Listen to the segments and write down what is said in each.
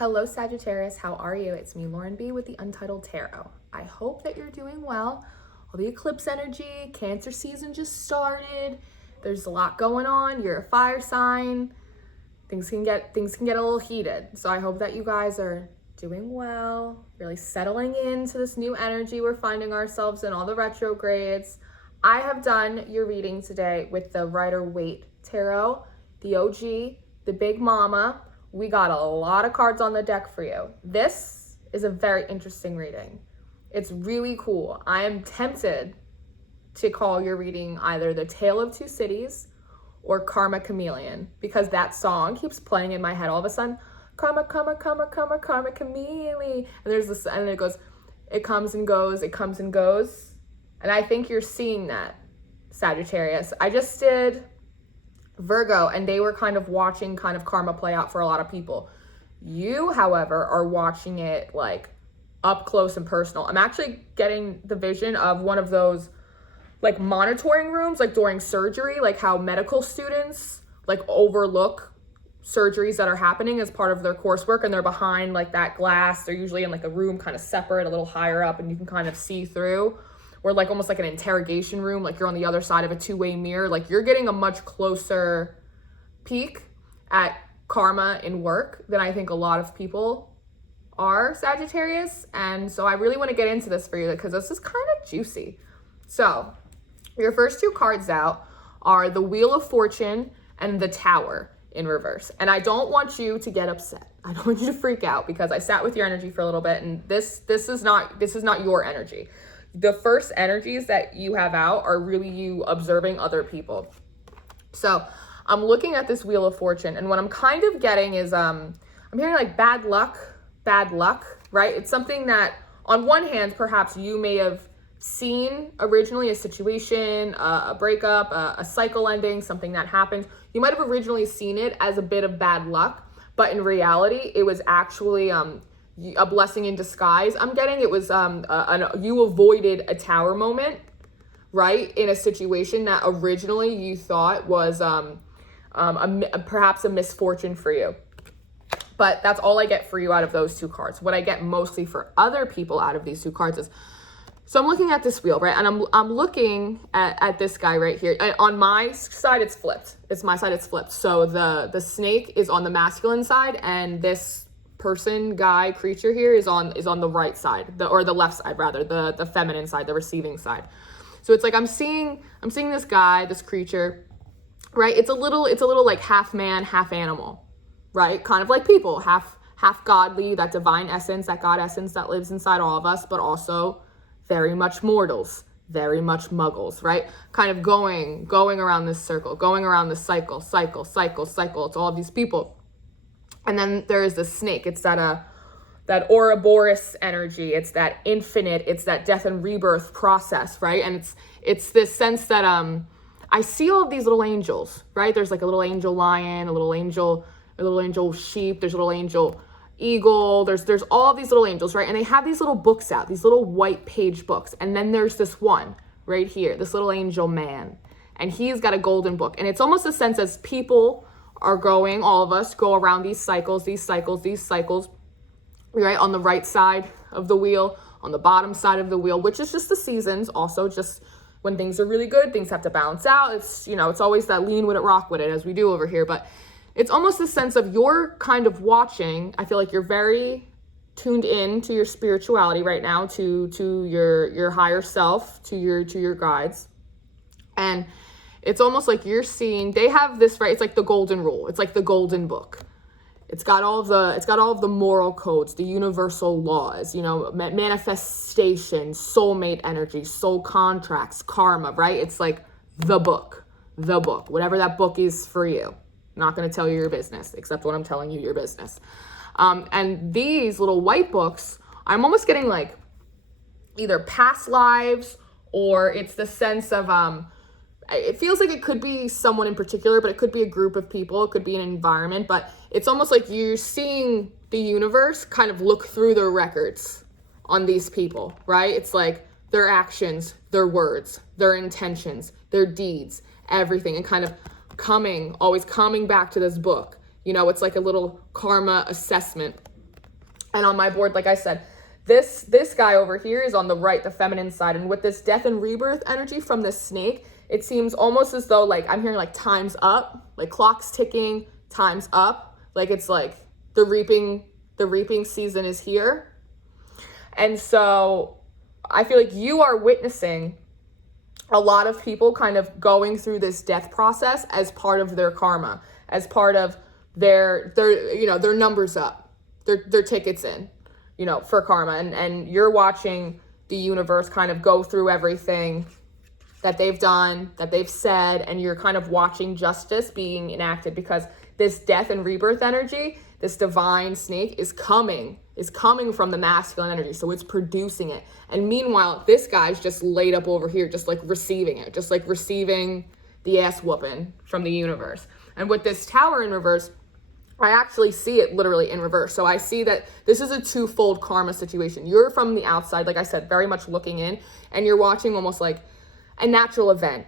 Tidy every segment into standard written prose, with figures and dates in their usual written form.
Hello Sagittarius, how are you? It's me, Lauren B with the Untitled Tarot. I hope that you're doing well. All the eclipse energy, Cancer season just started. There's a lot going on. You're a fire sign. Things can get a little heated. So I hope that you guys are doing well, really settling into this new energy we're finding ourselves in, all the retrogrades. I have done your reading today with the Rider-Waite Tarot, the OG, the Big Mama. We got a lot of cards on the deck for you. This is a very interesting reading. It's really cool. I am tempted to call your reading either The Tale of Two Cities or Karma Chameleon, because that song keeps playing in my head all of a sudden. Karma, karma, karma, karma, karma, chameleon. And there's this, and it goes, it comes and goes, it comes and goes. And I think you're seeing that, Sagittarius. I just did Virgo, and they were kind of watching kind of karma play out for a lot of people. You, however, are watching it like up close and personal. I'm actually getting the vision of one of those like monitoring rooms, like during surgery, like how medical students like overlook surgeries that are happening as part of their coursework, and they're behind like that glass. They're usually in like a room kind of separate, a little higher up, and you can kind of see through. Or like almost like an interrogation room, like you're on the other side of a two-way mirror. Like you're getting a much closer peek at karma in work than I think a lot of people are, Sagittarius. And so I really want to get into this for you because this is kind of juicy. So your first two cards out are the Wheel of Fortune and the Tower in reverse. And I don't want you to get upset. I don't want you to freak out, because I sat with your energy for a little bit, and this is not your energy. The first energies that you have out are really you observing other people. So I'm looking at this Wheel of Fortune, and what I'm kind of getting is I'm hearing like bad luck, right? It's something that on one hand, perhaps you may have seen originally, a situation, a breakup, a cycle ending, something that happened. You might have originally seen it as a bit of bad luck, but in reality, it was actually a blessing in disguise. I'm getting it was you avoided a tower moment, right, in a situation that originally you thought was perhaps a misfortune for you. But that's all I get for you out of those two cards. What I get mostly for other people out of these two cards is, so I'm looking at this wheel, right, and I'm looking at this guy right here. And on my side, it's flipped. It's my side, it's flipped. So the snake is on the masculine side, and this person, guy, creature here is on the right side, or the left side rather, the feminine side, the receiving side. So it's like I'm seeing this guy, this creature, right? It's a little like half man, half animal, right? Kind of like people, half godly, that divine essence, that God essence that lives inside all of us, but also very much mortals, very much muggles, right? Kind of going around this circle, going around this cycle. It's all of these people. And then there is the snake. It's that Ouroboros energy. It's that infinite. It's that death and rebirth process, right? And it's this sense that I see all of these little angels, right? There's like a little angel lion, a little angel sheep. There's a little angel eagle. There's all of these little angels, right? And they have these little books out, these little white page books. And then there's this one right here, this little angel man, and he's got a golden book. And it's almost a sense as people are going, all of us go around these cycles, right? On the right side of the wheel, on the bottom side of the wheel, which is just the seasons. Also, just when things are really good, things have to balance out. It's, it's always that lean with it, rock with it, as we do over here. But it's almost a sense of you're kind of watching. I feel like you're very tuned in to your spirituality right now, to your higher self, to your guides. And it's almost like you're seeing, they have this, right? It's like the golden rule. It's like the golden book. It's got all of the moral codes, the universal laws, manifestation, soulmate energy, soul contracts, karma, right? It's like the book, whatever that book is for you. I'm not going to tell you your business, except when I'm telling you your business. And these little white books, I'm almost getting like either past lives, or it's the sense of, it feels like it could be someone in particular, but it could be a group of people. It could be an environment, but it's almost like you're seeing the universe kind of look through their records on these people, right? It's like their actions, their words, their intentions, their deeds, everything, and kind of always coming back to this book. It's like a little karma assessment And on my board, like I said, this guy over here is on the right, the feminine side. And with this death and rebirth energy from this snake, it seems almost as though like I'm hearing like time's up, like clock's ticking, time's up. Like it's like the reaping season is here. And so I feel like you are witnessing a lot of people kind of going through this death process as part of their karma, as part of their numbers up, their tickets in, for karma. And you're watching the universe kind of go through everything that they've done, that they've said, and you're kind of watching justice being enacted, because this death and rebirth energy, this divine snake is coming from the masculine energy. So it's producing it. And meanwhile, this guy's just laid up over here, just like receiving it, just like receiving the ass whooping from the universe. And with this tower in reverse, I actually see it literally in reverse. So I see that this is a twofold karma situation. You're from the outside, like I said, very much looking in, and you're watching almost like a natural event.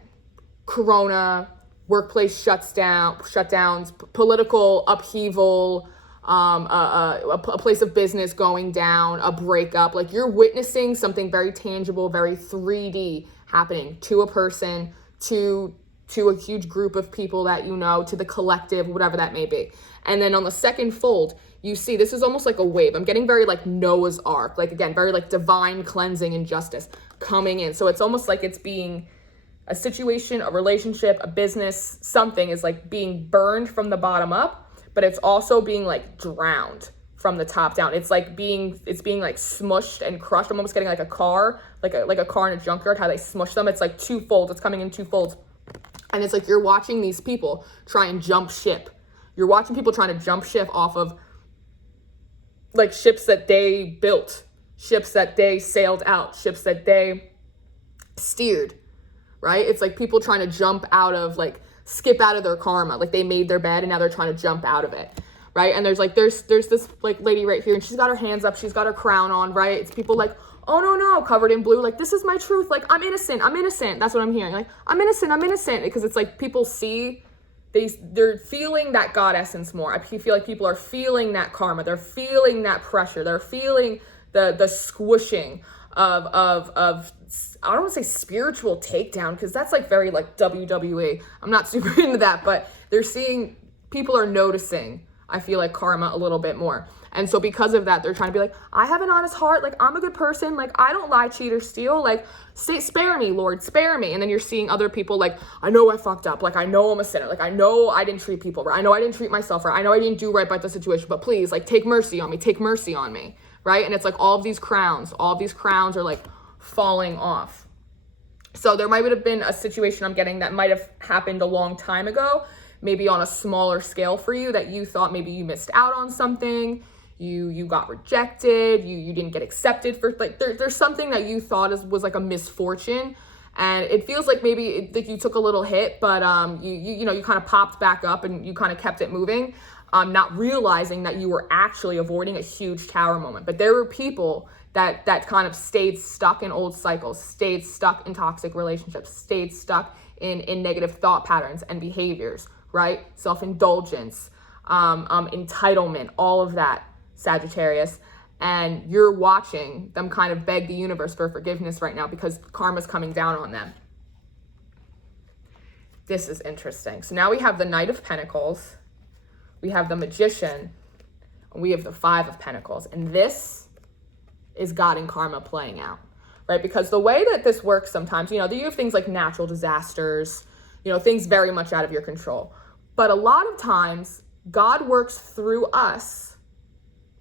Corona, workplace shutdowns, political upheaval, a place of business going down, a breakup. Like you're witnessing something very tangible, very 3D happening to a person, to a huge group of people that to the collective, whatever that may be. And then on the second fold, you see this is almost like a wave. I'm getting very like Noah's Ark, like again, very like divine cleansing and justice coming in. So it's almost like it's being a situation, a relationship, a business, something is like being burned from the bottom up, but it's also being like drowned from the top down. It's being like smushed and crushed. I'm almost getting like a car, like a car in a junkyard, how they smush them. It's like two folds. It's coming in two folds. And it's like you're watching these people try and jump ship. You're watching people trying to jump ship off of like ships that they built, ships that they sailed out, ships that they steered, right? It's like people trying to jump out of, like, skip out of their karma. Like they made their bed and now they're trying to jump out of it, right? And there's this like lady right here, and she's got her hands up, she's got her crown on, right? It's people like, oh no, covered in blue, like this is my truth, like I'm innocent. That's what I'm hearing, like I'm innocent, because it's like people see, they're feeling that God essence more. I feel like people are feeling that karma, they're feeling that pressure, they're feeling the squishing of I don't want to say spiritual takedown, because that's like very like WWE. I'm not super into that, but people are noticing, I feel like, karma a little bit more. And so because of that, they're trying to be like, I have an honest heart, like I'm a good person, like I don't lie, cheat, or steal, like spare me, Lord, spare me. And then you're seeing other people like, I know I fucked up, like I know I'm a sinner, like I know I didn't treat people right, I know I didn't treat myself right, I know I didn't do right by the situation, but please, like take mercy on me, right? And it's like all of these crowns are like falling off. So there might have been a situation I'm getting that might have happened a long time ago, maybe on a smaller scale for you, that you thought maybe you missed out on something, you got rejected, you didn't get accepted for, like there's something that you thought was like a misfortune, and it feels like maybe like you took a little hit, but you kind of popped back up and you kind of kept it moving, not realizing that you were actually avoiding a huge tower moment. But there were people that kind of stayed stuck in old cycles, stayed stuck in toxic relationships, stayed stuck in negative thought patterns and behaviors, right? Self-indulgence, entitlement, all of that, Sagittarius. And you're watching them kind of beg the universe for forgiveness right now, because karma's coming down on them. This is interesting. So now we have the Knight of Pentacles, we have the Magician, and we have the Five of Pentacles. And this is God and karma playing out, right? Because the way that this works sometimes, you have things like natural disasters, things very much out of your control. But a lot of times God works through us,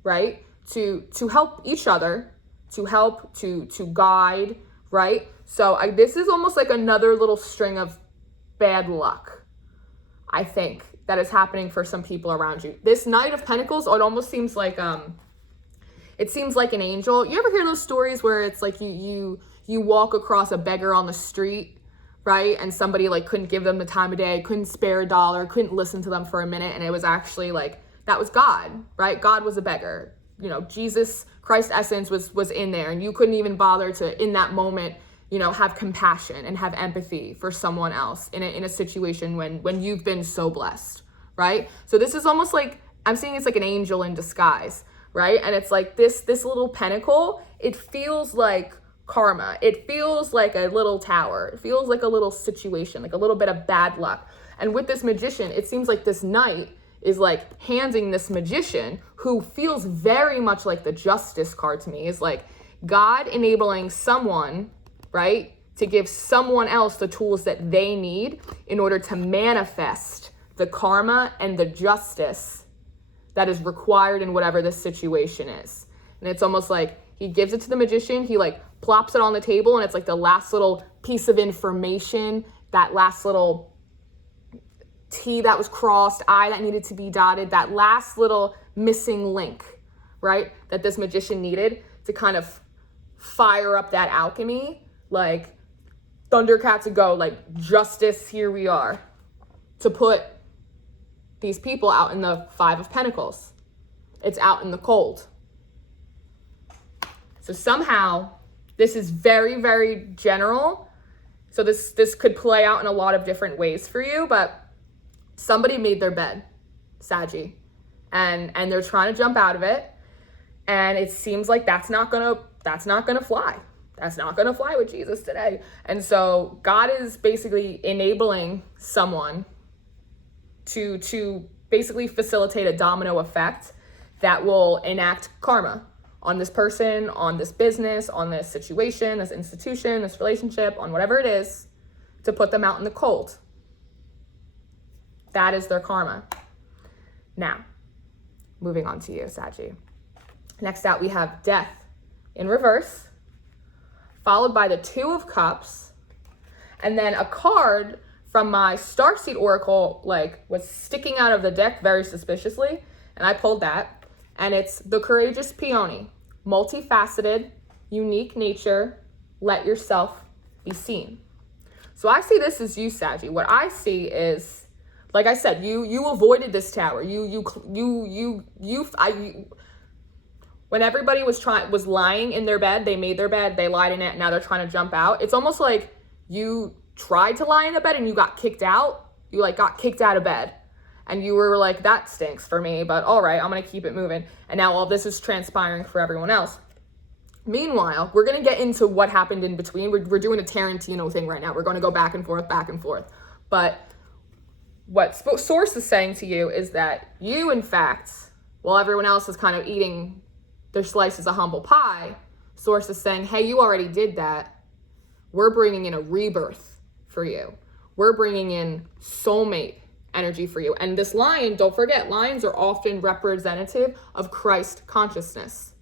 right? To help each other, to guide, right? So this is almost like another little string of bad luck, I think, that is happening for some people around you. This Knight of Pentacles, it almost seems like it seems like an angel. You ever hear those stories where it's like you walk across a beggar on the street, right? And somebody like couldn't give them the time of day, couldn't spare a dollar, couldn't listen to them for a minute, and it was actually like, that was God, right? God was a beggar. Jesus Christ essence was in there, and you couldn't even bother to, in that moment, have compassion and have empathy for someone else in a situation when you've been so blessed, right? So this is almost like, I'm seeing it's like an angel in disguise, right? And it's like this little pentacle, it feels like karma. It feels like a little tower. It feels like a little situation, like a little bit of bad luck. And with this magician, it seems like this knight is like handing this magician, who feels very much like the justice card to me, is like God enabling someone, right, to give someone else the tools that they need in order to manifest the karma and the justice that is required in whatever this situation is. And it's almost like he gives it to the magician, he like plops it on the table, and it's like the last little piece of information, that last little T that was crossed, I that needed to be dotted, that last little missing link, right, that this magician needed to kind of fire up that alchemy, like Thundercats to go, like justice, here we are, to put these people out in the Five of Pentacles. It's out in the cold. So somehow this is very, very general. So this could play out in a lot of different ways for you, but somebody made their bed, Saggy, and they're trying to jump out of it, and it seems like that's not gonna fly. That's not gonna fly with Jesus today. And so God is basically enabling someone to basically facilitate a domino effect that will enact karma on this person, on this business, on this situation, this institution, this relationship, on whatever it is, to put them out in the cold. That is their karma. Now, moving on to you, Saggy. Next out, we have Death in reverse, followed by the Two of Cups, and then a card from my Starseed Oracle like was sticking out of the deck very suspiciously, and I pulled that, and it's the Courageous Peony. Multifaceted, unique nature, let yourself be seen. So I see this as you, Saggy. What I see is, like I said, you avoided this tower. When everybody was lying in their bed, they made their bed, they lied in it, now they're trying to jump out. It's almost like you tried to lie in a bed and you got kicked out. You like got kicked out of bed. And you were like, that stinks for me, but all right, I'm gonna keep it moving. And now all this is transpiring for everyone else. Meanwhile, we're gonna get into what happened in between. We're doing a Tarantino thing right now. We're gonna go back and forth. But what Source is saying to you is that you, in fact, while everyone else is kind of eating their slices of humble pie, Source is saying, hey, you already did that. We're bringing in a rebirth for you. We're bringing in soulmate energy for you. And this lion, don't forget, lions are often representative of Christ consciousness.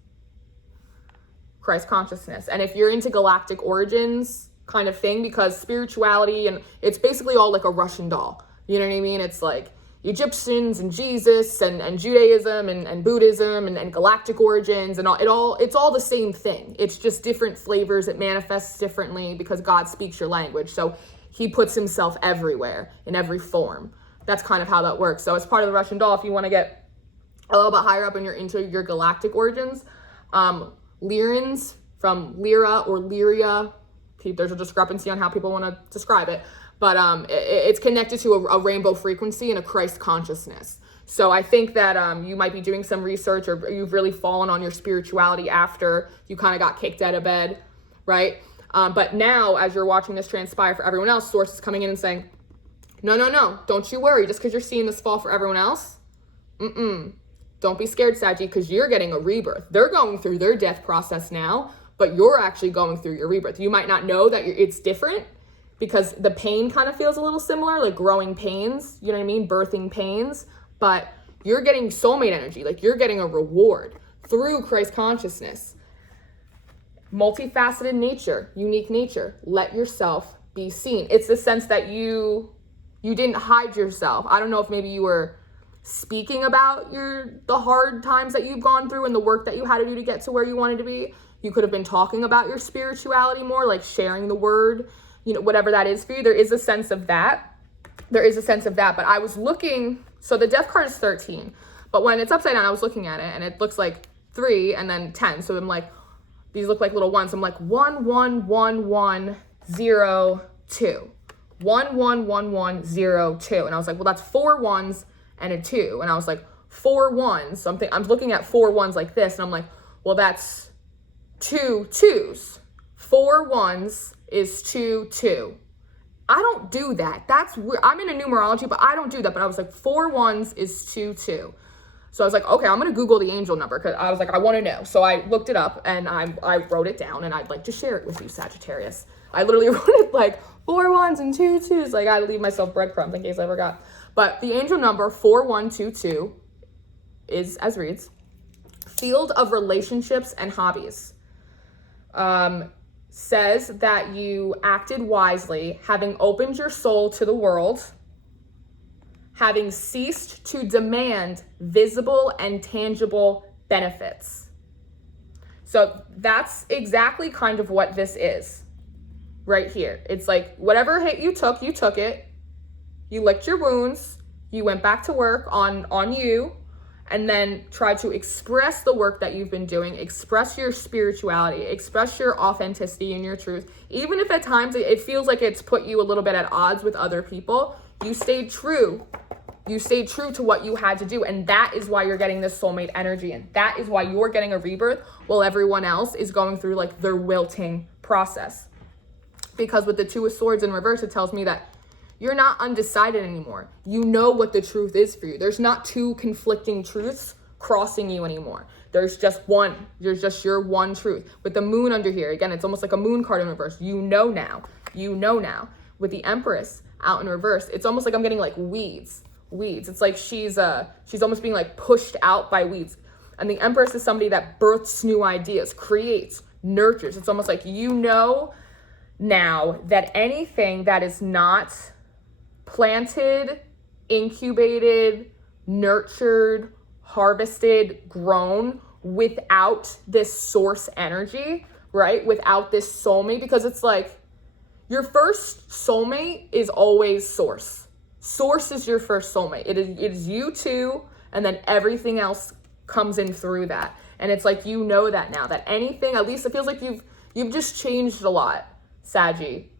Christ consciousness. And if you're into galactic origins kind of thing, because spirituality, and it's basically all like a Russian doll. You know what I mean? It's like Egyptians and Jesus and Judaism and Buddhism and galactic origins and all. It's all the same thing. It's just different flavors. It manifests differently because God speaks your language. So he puts himself everywhere in every form. That's kind of how that works. So as part of the Russian doll, if you want to get a little bit higher up and you're into your galactic origins, Lyrans from Lyra or Lyria, there's a discrepancy on how people want to describe it, but it's connected to a rainbow frequency and a Christ consciousness. So I think that you might be doing some research, or you've really fallen on your spirituality after you kind of got kicked out of bed, right? But now, as you're watching this transpire for everyone else, Source is coming in and saying, no, don't you worry. Just because you're seeing this fall for everyone else, don't be scared, Saggy, because you're getting a rebirth. They're going through their death process now, but you're actually going through your rebirth. You might not know that it's different because the pain kind of feels a little similar, like growing pains, you know what I mean? Birthing pains, but you're getting soulmate energy. Like you're getting a reward through Christ consciousness. Multifaceted nature, unique nature, let yourself be seen. It's the sense that you didn't hide yourself. I don't know if maybe you were speaking about the hard times that you've gone through and the work that you had to do to get to where you wanted to be. You could have been talking about your spirituality more, like sharing the word, you know, whatever that is for you. There is a sense of that. But I was looking, so the death card is 13, but when it's upside down, I was looking at it and it looks like 3 and then 10. So I'm like, these look like little ones. I'm like 1 1 1 1 0 2. 1 1 1 1 0 2. And I was like, well, that's 4 1s and a 2. And I was like, 4 1s. So I'm looking at 4 1s like this, and I'm like, well, that's 2 2s. 4 1s is 2 2. I don't do that. That's weird. I'm into numerology, but I don't do that. But I was like, 4 1s is 2 2. So I was like, okay, I'm going to Google the angel number, because I was like, I want to know. So I looked it up, and I wrote it down, and I'd like to share it with you, Sagittarius. I literally wrote it like 4 1s and 2 2s. Like, I had to leave myself breadcrumbs in case I forgot. But the angel number 4122 is as reads: field of relationships and hobbies. Says that you acted wisely, having opened your soul to the world, having ceased to demand visible and tangible benefits. So that's exactly kind of what this is right here. It's like, whatever hit you took it. You licked your wounds. You went back to work on you, and then try to express the work that you've been doing, express your spirituality, express your authenticity and your truth. Even if at times it feels like it's put you a little bit at odds with other people, you stayed true. You stayed true to what you had to do. And that is why you're getting this soulmate energy. And that is why you're getting a rebirth while everyone else is going through like their wilting process. Because with the 2 of Swords in reverse, it tells me that you're not undecided anymore. You know what the truth is for you. There's not 2 conflicting truths crossing you anymore. There's just one. There's just your one truth. With the moon under here, again, it's almost like a moon card in reverse. You know now. You know now. With the Empress out in reverse, it's almost like I'm getting like weeds. It's like she's almost being like pushed out by weeds. And the Empress is somebody that births new ideas, creates, nurtures. It's almost like you know now that anything that is not planted, incubated, nurtured, harvested, grown without this source energy, right? Without this soulmate, because it's like your first soulmate is always source. Source is your first soulmate. It is you two, and then everything else comes in through that. And it's like, you know that now, that anything, at least it feels like you've just changed a lot, Saggy.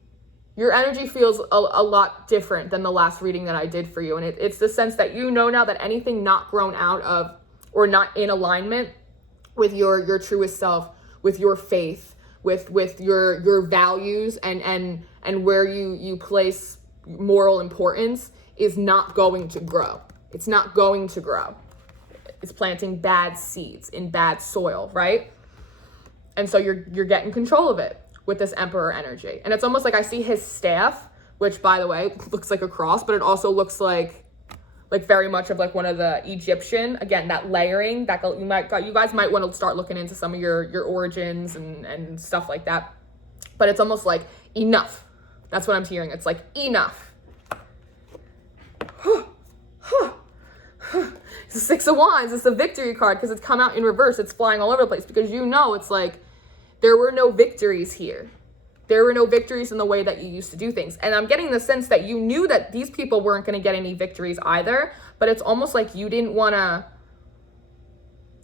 Your energy feels a lot different than the last reading that I did for you. And it's the sense that you know now that anything not grown out of or not in alignment with your truest self, with your faith, with your values and where you place moral importance is not going to grow. It's not going to grow. It's planting bad seeds in bad soil, right? And so you're getting control of it with this Emperor energy. And it's almost like I see his staff, which by the way looks like a cross, but it also looks like very much of like one of the Egyptian, again, that layering that you guys might want to start looking into some of your origins and stuff like that. But it's almost like enough. That's what I'm hearing. It's like enough. It's the 6 of Wands. It's the victory card because it's come out in reverse. It's flying all over the place because you know it's like there were no victories here. There were no victories in the way that you used to do things. And I'm getting the sense that you knew that these people weren't going to get any victories either, but it's almost like you didn't want to.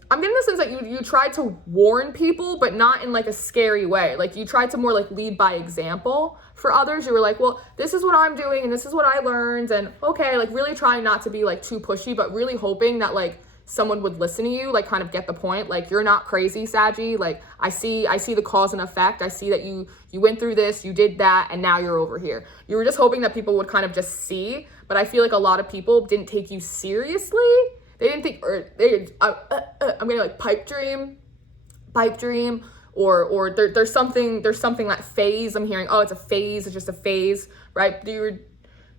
I'm getting the sense that you tried to warn people, but not in like a scary way. Like you tried to more like lead by example for others. You were like, well, this is what I'm doing and this is what I learned. And okay, like really trying not to be like too pushy, but really hoping that like someone would listen to you, like kind of get the point. Like you're not crazy, Saggy. Like I see the cause and effect. I see that you went through this, you did that, and now you're over here. You were just hoping that people would kind of just see, but I feel like a lot of people didn't take you seriously. They didn't think, or I'm getting like pipe dream, or there's something that phase. I'm hearing, oh, it's a phase. It's just a phase, right?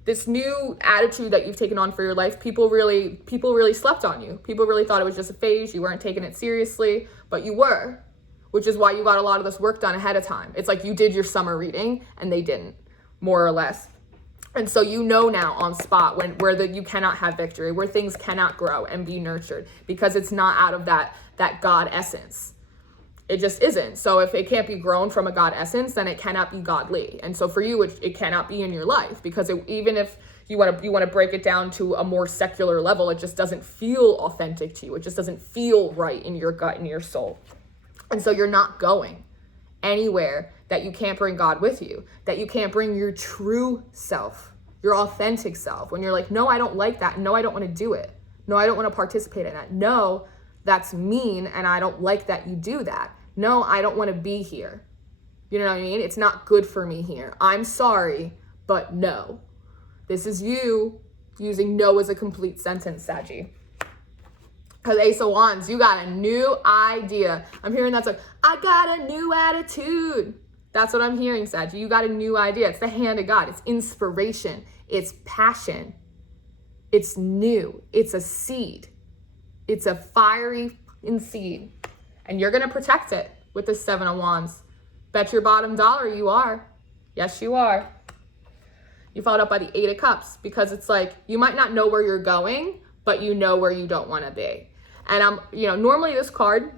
This new attitude that you've taken on for your life, people really slept on you. People really thought it was just a phase. You weren't taking it seriously, but you were, which is why you got a lot of this work done ahead of time. It's like you did your summer reading and they didn't, more or less. And so you know now on spot where you cannot have victory, where things cannot grow and be nurtured because it's not out of that God essence. It just isn't. So if it can't be grown from a God essence, then it cannot be godly. And so for you, it cannot be in your life because even if you want to break it down to a more secular level, it just doesn't feel authentic to you. It just doesn't feel right in your gut and your soul. And so you're not going anywhere that you can't bring God with you, that you can't bring your true self, your authentic self. When you're like, no, I don't like that. No, I don't want to do it. No, I don't want to participate in that. No, that's mean and I don't like that you do that. No, I don't want to be here. You know what I mean? It's not good for me here. I'm sorry, but no. This is you using no as a complete sentence, Saggy. Because Ace of Wands, you got a new idea. I'm hearing that's like, I got a new attitude. That's what I'm hearing, Saggy. You got a new idea. It's the hand of God. It's inspiration. It's passion. It's new. It's a seed. It's a fiery seed. And you're going to protect it with the 7 of Wands. Bet your bottom dollar you are. Yes, you are. You followed up by the 8 of Cups because it's like, you might not know where you're going, but you know where you don't want to be. And normally this card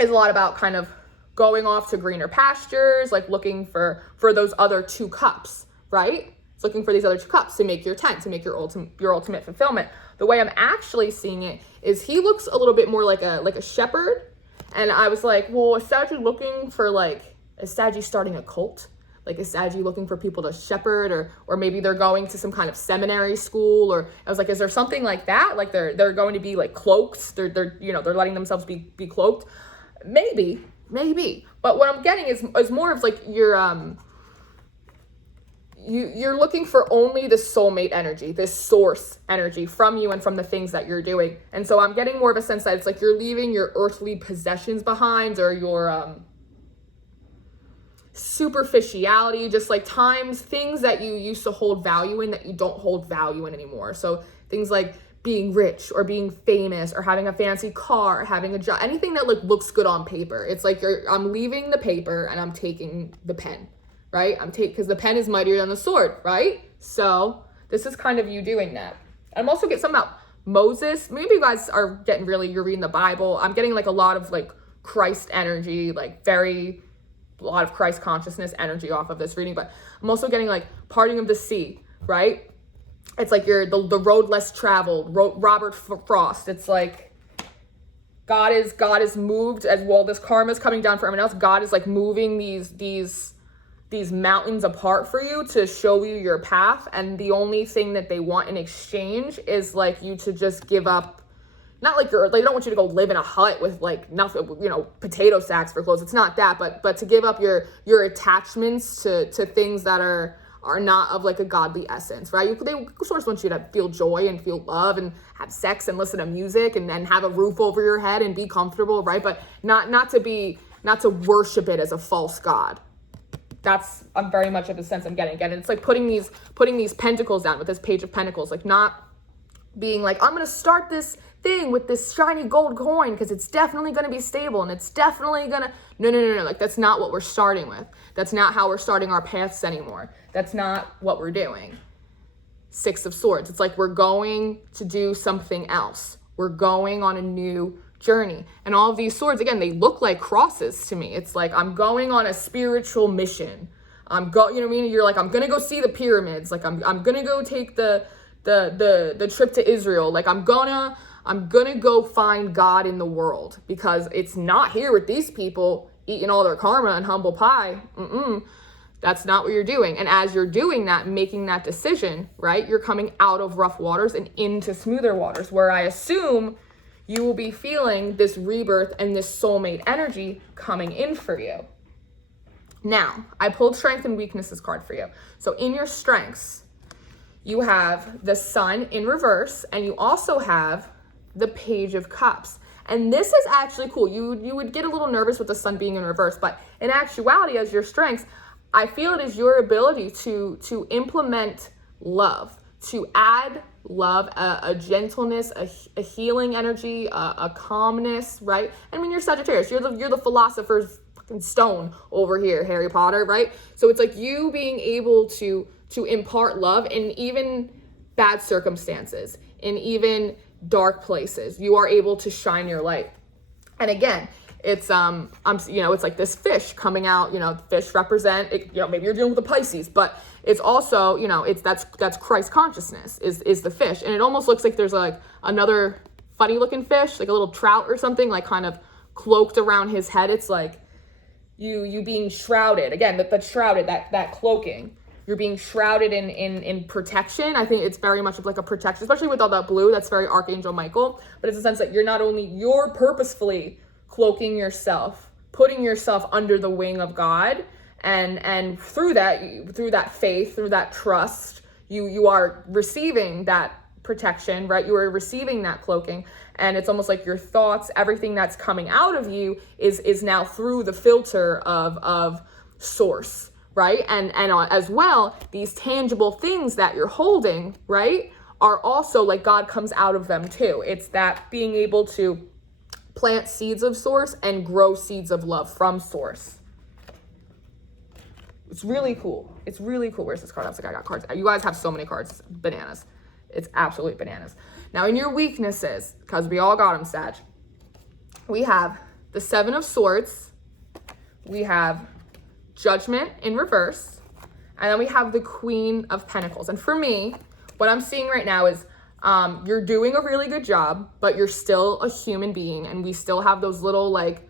is a lot about kind of going off to greener pastures, like looking for those other 2 cups, right? It's looking for these other 2 cups to make your tent, to make your ultimate fulfillment. The way I'm actually seeing it is he looks a little bit more like a shepherd. And I was like, well, is Saggy looking for is Saggy starting a cult? Like, is Saggy looking for people to shepherd, or maybe they're going to some kind of seminary school? Or I was like, is there something like that? Like they're going to be like cloaked. They're letting themselves be cloaked. Maybe. But what I'm getting is more of like you're looking for only the soulmate energy, this source energy from you and from the things that you're doing. And so I'm getting more of a sense that it's like you're leaving your earthly possessions behind, or your superficiality, just like things that you used to hold value in that you don't hold value in anymore. So things like being rich or being famous or having a fancy car, or having a job, anything that like looks good on paper. It's like I'm leaving the paper and I'm taking the pen, right? Because the pen is mightier than the sword, right? So this is kind of you doing that. I'm also getting something about Moses. Maybe you guys are you're reading the Bible. I'm getting like a lot of like Christ energy, like a lot of Christ consciousness energy off of this reading. But I'm also getting like parting of the sea, right? It's like you're the road less traveled, Robert Frost. It's like God is moved as well. This karma is coming down for everyone else. God is like moving these mountains apart for you to show you your path. And the only thing that they want in exchange is like you to just give up. Not like they don't want you to go live in a hut with like nothing, potato sacks for clothes. It's not that, but to give up your attachments to things that are not of like a godly essence, right? They of course want you to feel joy and feel love and have sex and listen to music and have a roof over your head and be comfortable, right? But not to worship it as a false god. I'm very much of the sense I'm getting. Again, it's like putting these pentacles down with this Page of Pentacles, like not being like, I'm going to start this thing with this shiny gold coin because it's definitely going to be stable and it's definitely going to, no. Like, that's not what we're starting with. That's not how we're starting our paths anymore. That's not what we're doing. 6 of Swords. It's like we're going to do something else. We're going on a new journey. And all of these swords, again, they look like crosses to me. It's like, I'm going on a spiritual mission. You know what I mean? You're like, I'm going to go see the pyramids. Like, I'm going to go take the trip to Israel. Like, I'm gonna go find God in the world because it's not here with these people eating all their karma and humble pie. That's not what you're doing. And as you're doing that, making that decision, right, you're coming out of rough waters and into smoother waters, where I assume you will be feeling this rebirth and this soulmate energy coming in for you. Now, I pulled Strength and Weaknesses card for you. So in your strengths, you have the Sun in reverse, and you also have the Page of Cups. And this is actually cool. You would get a little nervous with the Sun being in reverse, but in actuality, as your strengths, I feel it is your ability to implement love, to add love, a gentleness, a healing energy, a calmness, right? I mean, you're Sagittarius. You're the philosopher's fucking stone over here, Harry Potter, right? So it's like you being able to impart love in even bad circumstances, in even dark places. You are able to shine your light. And again, it's it's like this fish coming out. Fish represent it, maybe you're dealing with the Pisces, but it's also, that's Christ consciousness is the fish. And it almost looks like there's like another funny looking fish, like a little trout or something, like kind of cloaked around his head. It's like you being shrouded. Again, that shrouded, that cloaking. you're being shrouded in protection. I think it's very much of like a protection, especially with all that blue. That's very Archangel Michael. But it's a sense that you're purposefully cloaking yourself, putting yourself under the wing of God. And through that faith, through that trust, you are receiving that protection, right? You are receiving that cloaking. And it's almost like your thoughts, everything that's coming out of you is now through the filter of source, right? And as well, these tangible things that you're holding, right, are also like God comes out of them too. It's that being able to plant seeds of source and grow seeds of love from source. It's really cool. It's really cool. Where's this card? I was like, I got cards. You guys have so many cards. Bananas. It's absolute bananas. Now, in your weaknesses, because we all got them, Sag, we have the Seven of Swords. We have Judgment in reverse. And then we have the Queen of Pentacles. And for me, what I'm seeing right now is you're doing a really good job, but you're still a human being. And we still have those little, like,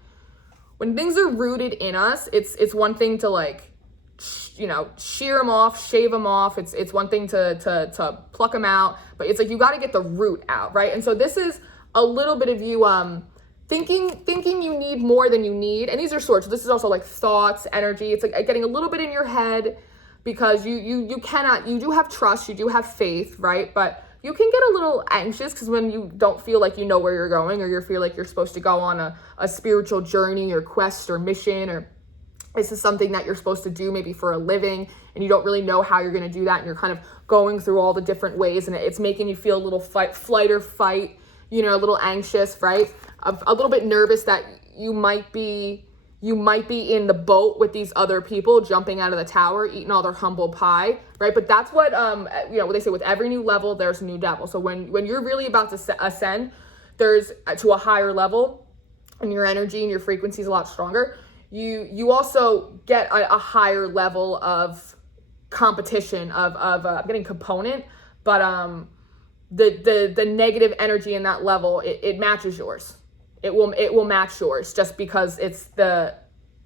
when things are rooted in us, it's one thing to, like, you know, shear them off, shave them off. It's one thing to pluck them out, but it's like you got to get the root out, right? And so this is a little bit of you thinking you need more than you need. And these are swords. So this is also like thoughts, energy. It's like getting a little bit in your head because you do have trust, you do have faith, right? But you can get a little anxious because when you don't feel like you know where you're going, or you feel like you're supposed to go on a spiritual journey or quest or mission, or this is something that you're supposed to do maybe for a living and you don't really know how you're going to do that, and you're kind of going through all the different ways and it's making you feel a little flight or fight, you know, a little anxious, right? A little bit nervous that you might be in the boat with these other people jumping out of the tower, eating all their humble pie, right? But that's what, you know, what they say, with every new level, there's a new devil. So when you're really about to ascend, there's to a higher level and your energy and your frequency is a lot stronger. You also get a higher level of competition of I'm getting component, but the negative energy in that level, it matches yours. It will match yours just because it's the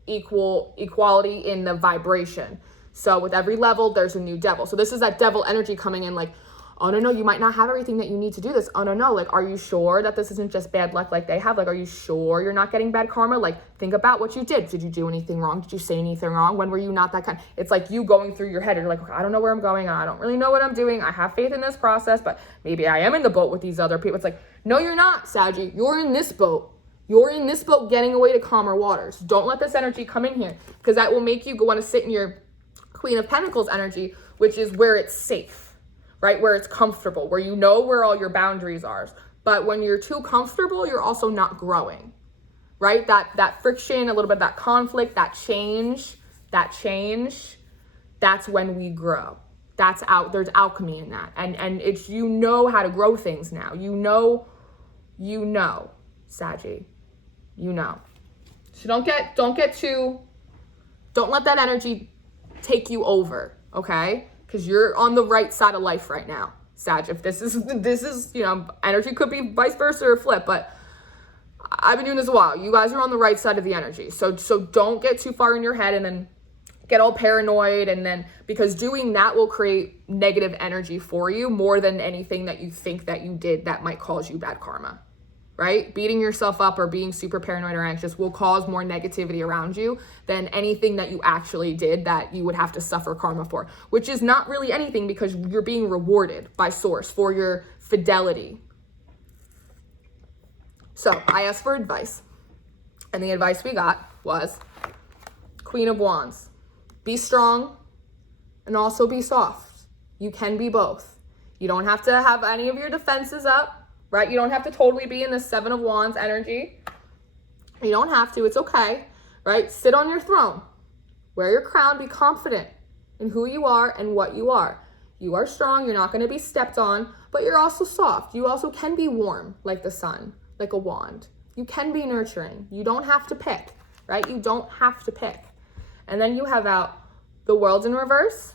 equality in the vibration. So with every level, there's a new devil. So this is that devil energy coming in like, oh no, you might not have everything that you need to do this. Oh no, like, are you sure that this isn't just bad luck like they have? Like, are you sure you're not getting bad karma? Like, think about what you did. Did you do anything wrong? Did you say anything wrong? When were you not that kind? It's like you going through your head and you're like, okay, I don't know where I'm going. I don't really know what I'm doing. I have faith in this process, but maybe I am in the boat with these other people. It's like, no, you're not, Saggy. You're in this boat. You're in this boat getting away to calmer waters. Don't let this energy come in here because that will make you go want to sit in your Queen of Pentacles energy, which is where it's safe. Right? Where it's comfortable, where you know where all your boundaries are. But when you're too comfortable, you're also not growing, right? That friction, a little bit of that conflict, that change, that's when we grow. There's alchemy in that. And it's, you know how to grow things now. You know, Saggy, you know. So don't let that energy take you over, okay? Because you're on the right side of life right now, Sag. If this is, you know, energy could be vice versa or flip, but I've been doing this a while. You guys are on the right side of the energy. So don't get too far in your head and then get all paranoid, and then, because doing that will create negative energy for you more than anything that you think that you did that might cause you bad karma. Right? Beating yourself up or being super paranoid or anxious will cause more negativity around you than anything that you actually did that you would have to suffer karma for, which is not really anything because you're being rewarded by source for your fidelity. So I asked for advice, and the advice we got was Queen of Wands. Be strong and also be soft. You can be both. You don't have to have any of your defenses up. Right? You don't have to totally be in the Seven of Wands energy. You don't have to. It's okay. Right? Sit on your throne. Wear your crown. Be confident in who you are and what you are. You are strong. You're not going to be stepped on, but you're also soft. You also can be warm like the sun, like a wand. You can be nurturing. You don't have to pick. Right? You don't have to pick. And then you have out the World in reverse.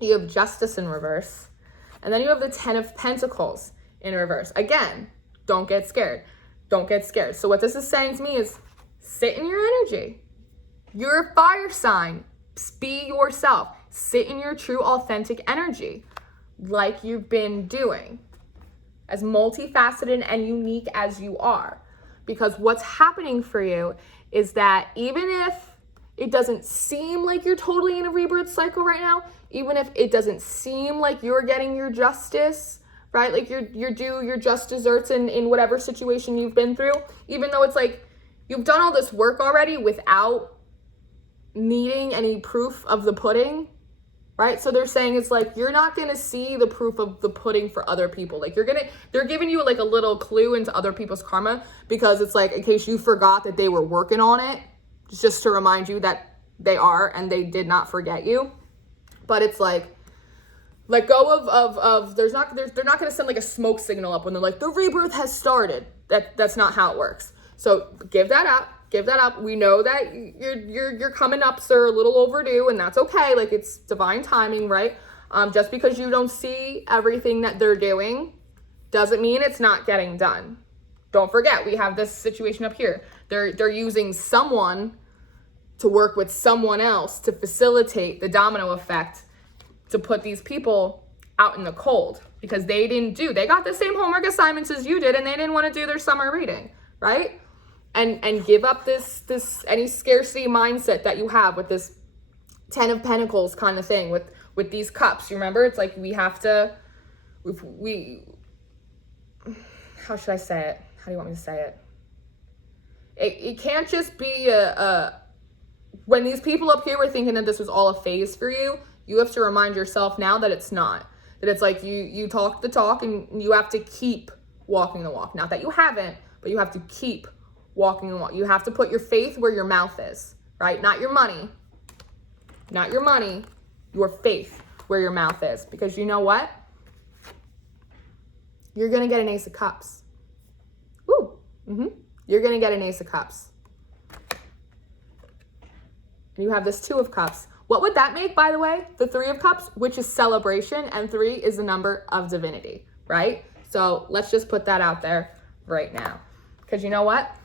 You have Justice in reverse. And then you have the Ten of Pentacles in reverse. Again, don't get scared. Don't get scared. So what this is saying to me is sit in your energy. You're a fire sign. Be yourself. Sit in your true authentic energy like you've been doing, as multifaceted and unique as you are. Because what's happening for you is that even if it doesn't seem like you're totally in a rebirth cycle right now, even if it doesn't seem like you're getting your justice, right? Like you're due your just desserts in whatever situation you've been through, even though it's like you've done all this work already without needing any proof of the pudding, right? So they're saying it's like you're not going to see the proof of the pudding for other people. Like they're giving you like a little clue into other people's karma, because it's like in case you forgot that they were working on it, just to remind you that they are and they did not forget you. But it's like, let go of they're not going to send like a smoke signal up when they're like, the rebirth has started. That's not how it works. So give that up. We know that you're coming up, sir, a little overdue, and that's okay. Like, it's divine timing, right? Just because you don't see everything that they're doing doesn't mean it's not getting done. Don't forget, we have this situation up here. They're using someone to work with someone else to facilitate the domino effect, to put these people out in the cold, because they got the same homework assignments as you did, and they didn't want to do their summer reading, right? And give up this any scarcity mindset that you have with this 10 of Pentacles kind of thing with these cups. You remember, it's like we have to, how should I say it? How do you want me to say it? It can't just be when these people up here were thinking that this was all a phase for you, you have to remind yourself now that it's not. That it's like you talk the talk and you have to keep walking the walk. Not that you haven't, but you have to keep walking the walk. You have to put your faith where your mouth is, right? Not your money. Not your money, your faith where your mouth is. Because you know what? You're going to get an Ace of Cups. Woo. You're going to get an Ace of Cups. And you have this 2 of Cups. What would that make, by the way? The 3 of Cups, which is celebration, and 3 is the number of divinity, right? So let's just put that out there right now. Because you know what?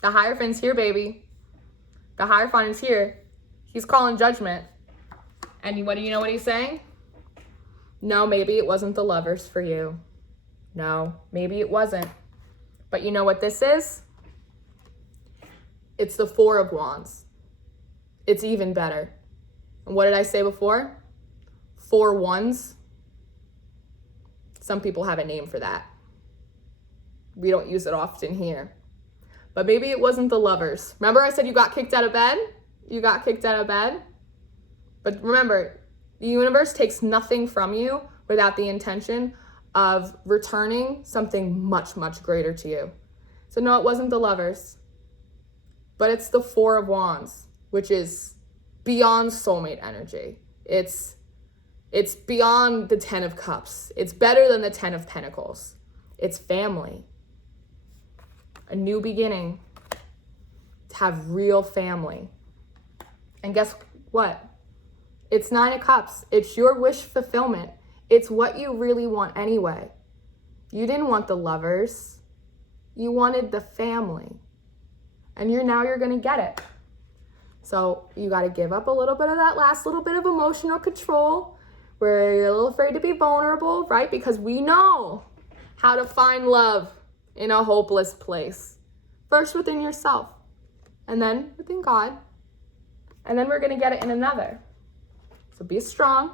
The Hierophant's here, baby. The Hierophant is here. He's calling judgment. And what do you know what he's saying? No, maybe it wasn't the Lovers for you. No, maybe it wasn't. But you know what this is? It's the 4 of Wands. It's even better. And what did I say before? 4 wands. Some people have a name for that. We don't use it often here. But maybe it wasn't the Lovers. Remember I said you got kicked out of bed? You got kicked out of bed? But remember, the universe takes nothing from you without the intention of returning something much, much greater to you. So no, it wasn't the Lovers. But it's the 4 of Wands, which is beyond soulmate energy. It's beyond the 10 of Cups. It's better than the 10 of Pentacles. It's family. A new beginning. To have real family. And guess what? It's 9 of Cups. It's your wish fulfillment. It's what you really want anyway. You didn't want the Lovers. You wanted the family. And now you're going to get it. So you got to give up a little bit of that last little bit of emotional control where you're a little afraid to be vulnerable, right? Because we know how to find love in a hopeless place. First within yourself, and then within God, and then we're going to get it in another. So be strong.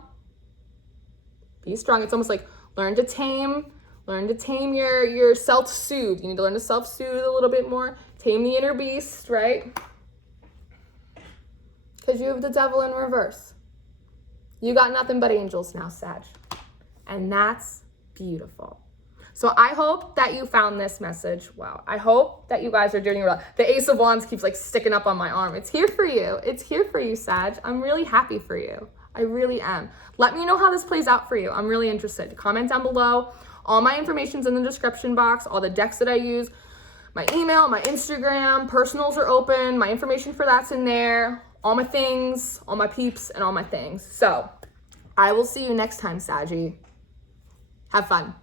Be strong. It's almost like learn to tame your self-soothe. You need to learn to self-soothe a little bit more. Tame the inner beast, right? Because you have the devil in reverse. You got nothing but angels now, Sag. And that's beautiful. So I hope that you found this message well. I hope that you guys are doing well. The Ace of Wands keeps like sticking up on my arm. It's here for you. It's here for you, Sag. I'm really happy for you. I really am. Let me know how this plays out for you. I'm really interested. Comment down below. All my information's in the description box. All the decks that I use. My email, my Instagram, personals are open. My information for that's in there. All my things, all my peeps, and all my things. So I will see you next time, Saggy. Have fun.